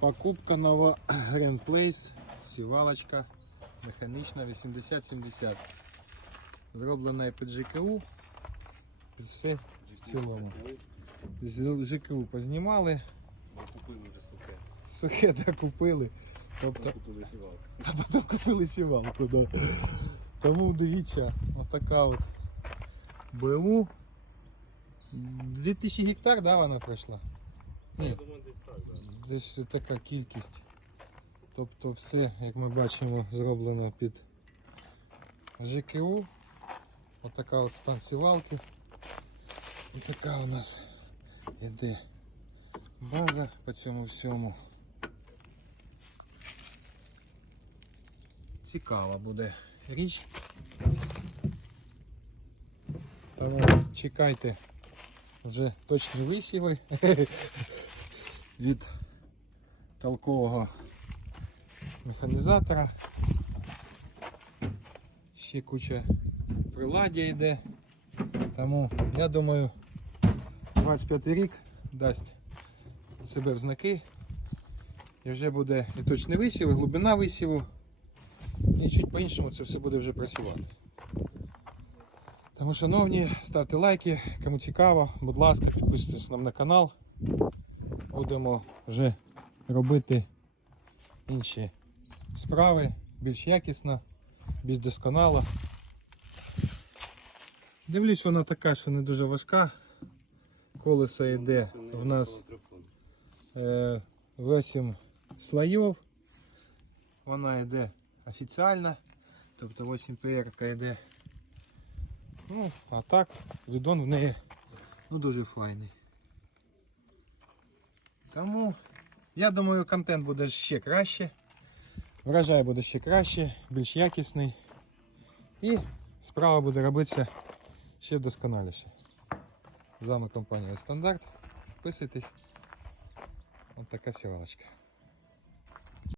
Покупка нова Grand Place, сівалочка механічна 8070. Зроблена під ЖКУ. Під все в цілому. ЖКУ познімали, купили вже сухе. сухе так купили. Тобто, купили сівалку. а потім купили сівалку. Да. Тому дивіться, отака от БУ. 2000 гектар, да, вона пройшла? Я десь така кількість. Тобто все, як ми бачимо, зроблено під ЖКУ. Отака от стан сівалки. Отака у нас іде база по цьому всьому. Цікава буде річ. Тому чекайте вже точні висіви від толкового механізатора. Ще куча приладдя йде. Тому я думаю 25 рік дасть себе в знаки. І вже буде і точний висів, і глибина висіву. І чуть по-іншому це все буде вже працювати. Тому, шановні, ставте лайки, кому цікаво, будь ласка, підписуйтесь нам на канал. Будемо вже робити інші справи більш якісно, більш досконало. Дивлюсь, вона така, що не дуже важка. Колесо йде в нас е, 8 слоїв. Вона йде офіціальна, тобто 8 ПР йде. Ну, а так, відон в неї ну, дуже файний. Тому я думаю, контент буде ще краще. Врожай буде ще краще, більш якісний. І справа буде робитися ще досконаліше. З вами компанія Стандарт. Підписуйтесь. Ось така сівалочка.